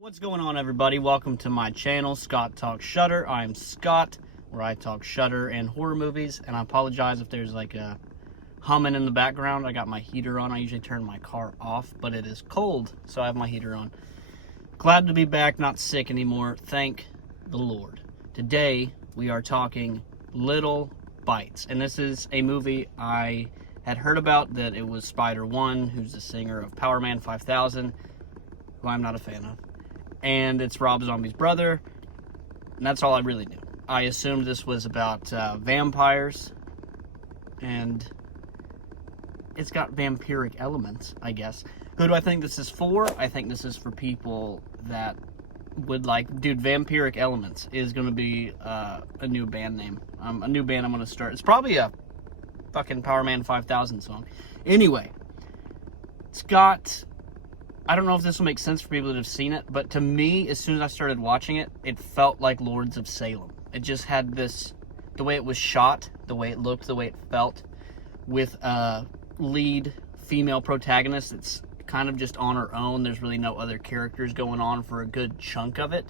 What's going on, everybody? Welcome to my channel, Scott Talks Shudder. I'm Scott, where I talk Shudder and horror movies, and I apologize if there's like a humming in the background. I got my heater on. I usually turn my car off, but it is cold, so I have my heater on. Glad to be back, not sick anymore. Thank the Lord. Today, we are talking Little Bites, and this is a movie I had heard about, that it was Spider-1, who's the singer of Power Man 5000, who I'm not a fan of. And it's Rob Zombie's brother, and that's all I really knew. I assumed this was about vampires, and it's got vampiric elements, I guess. Who do I think this is for? I think this is for people that would like, dude, Vampiric Elements is going to be a new band name. A new band I'm going to start. It's probably a fucking Power Man 5000 song. Anyway, it's got... I don't know if this will make sense for people that have seen it, but to me, as soon as I started watching it, it felt like Lords of Salem. It just had this, the way it was shot, the way it looked, the way it felt, with a lead female protagonist that's kind of just on her own. There's really no other characters going on for a good chunk of it.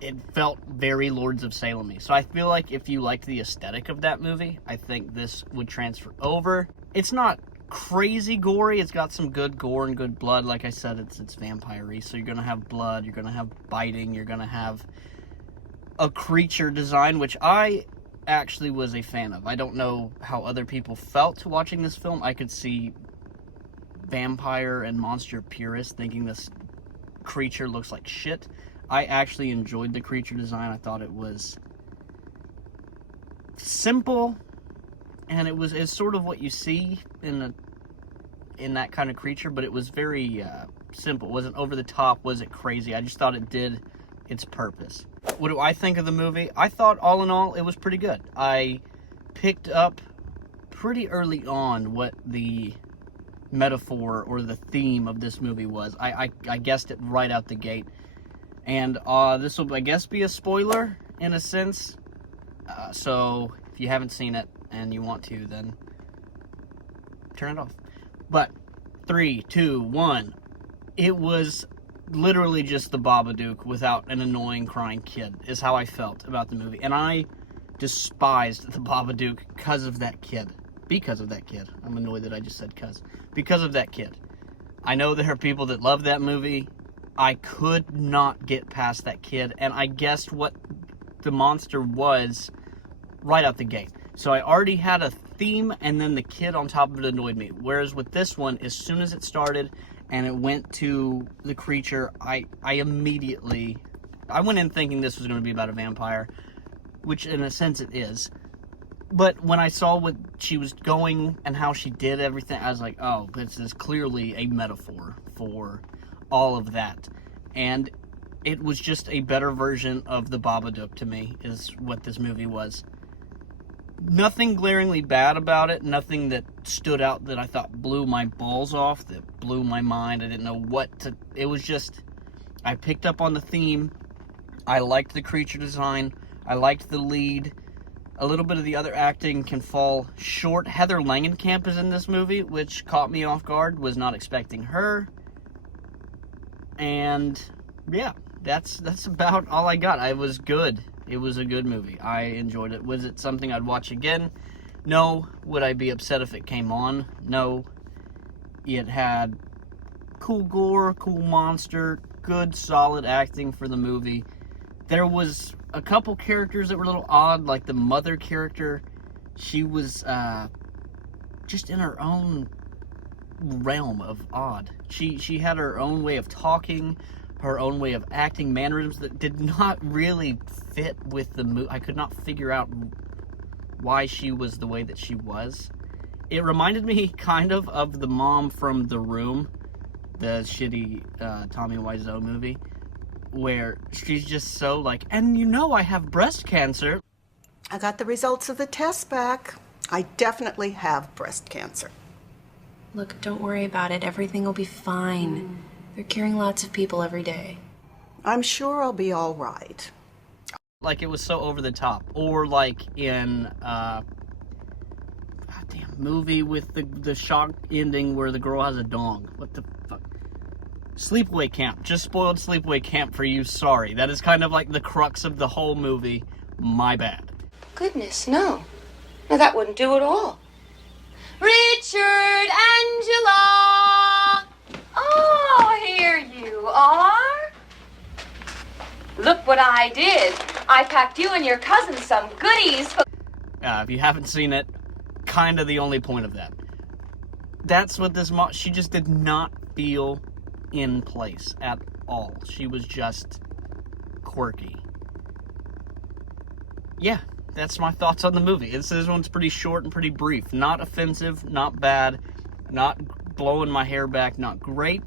It felt very Lords of Salem-y. So I feel like if you liked the aesthetic of that movie, I think this would transfer over. It's not crazy gory. It's got some good gore and good blood. Like I said, it's vampire-y, so you're gonna have blood, you're gonna have biting, you're gonna have a creature design, which I actually was a fan of. I don't know how other people felt watching this film. I could see vampire and monster purists thinking this creature looks like shit. I actually enjoyed the creature design. I thought it was simple, and it's sort of what you see in that kind of creature, but it was very simple. It wasn't over the top, wasn't crazy. I just thought it did its purpose. What do I think of the movie? I thought, all in all, it was pretty good. I picked up pretty early on what the metaphor or the theme of this movie was. I guessed it right out the gate. And this will, I guess, be a spoiler in a sense. So if you haven't seen it and you want to, then turn it off. But 3, 2, 1. It was literally just the Babadook without an annoying crying kid, is how I felt about the movie. And I despised the Babadook because of that kid. Because of that kid. I'm annoyed that I just said cuz. Because of that kid. I know there are people that love that movie. I could not get past that kid, and I guessed what the monster was right out the gate. So I already had a theme, and then the kid on top of it annoyed me. Whereas with this one, as soon as it started and it went to the creature, I immediately... I went in thinking this was going to be about a vampire, which in a sense it is. But when I saw what she was going and how she did everything, I was like, oh, this is clearly a metaphor for all of that. And it was just a better version of the Babadook to me, is what this movie was. Nothing glaringly bad about it, nothing that stood out that I thought blew my balls off, that blew my mind. I didn't know what to... It was just... I picked up on the theme. I liked the creature design. I liked the lead. A little bit of the other acting can fall short. Heather Langenkamp is in this movie, which caught me off guard. Was not expecting her. And yeah, that's about all I got. It was good. It was a good movie. I enjoyed it. Was it something I'd watch again? No. Would I be upset if it came on? No. It had cool gore, cool monster, good solid acting for the movie. There was a couple characters that were a little odd, like the mother character. She was just in her own realm of odd. She had her own way of talking, her own way of acting, mannerisms that did not really fit with the movie. I could not figure out why she was the way that she was. It reminded me kind of the mom from The Room, the shitty Tommy Wiseau movie, where she's just so like, and you know I have breast cancer. I got the results of the test back. I definitely have breast cancer. Look, don't worry about it. Everything will be fine. They're curing lots of people every day. I'm sure I'll be all right. Like, it was so over the top. Or like in movie with the shock ending where the girl has a dong. What the fuck? Sleepaway Camp. Just spoiled Sleepaway Camp for you. Sorry. That is kind of like the crux of the whole movie. My bad. Goodness, no. No, that wouldn't do at all. Richard, Angela! Oh, here you are. Look what I did. I packed you and your cousin some goodies. If you haven't seen it, kind of the only point of that. That's what this she just did not feel in place at all. She was just quirky. Yeah, that's my thoughts on the movie. This one's pretty short and pretty brief. Not offensive, not bad, not blowing my hair back, not great.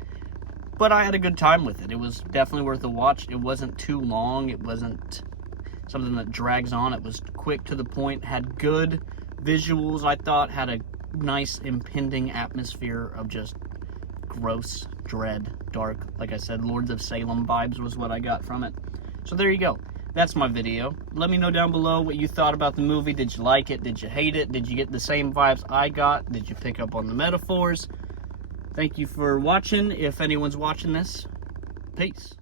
But I had a good time with it. It was definitely worth a watch. It wasn't too long. It wasn't something that drags on. It was quick to the point. Had good visuals, I thought. Had a nice impending atmosphere of just gross, dread, dark. Like I said, Lords of Salem vibes was what I got from it. So there you go. That's my video. Let me know down below what you thought about the movie. Did you like it? Did you hate it? Did you get the same vibes I got? Did you pick up on the metaphors? Thank you for watching. If anyone's watching this, peace.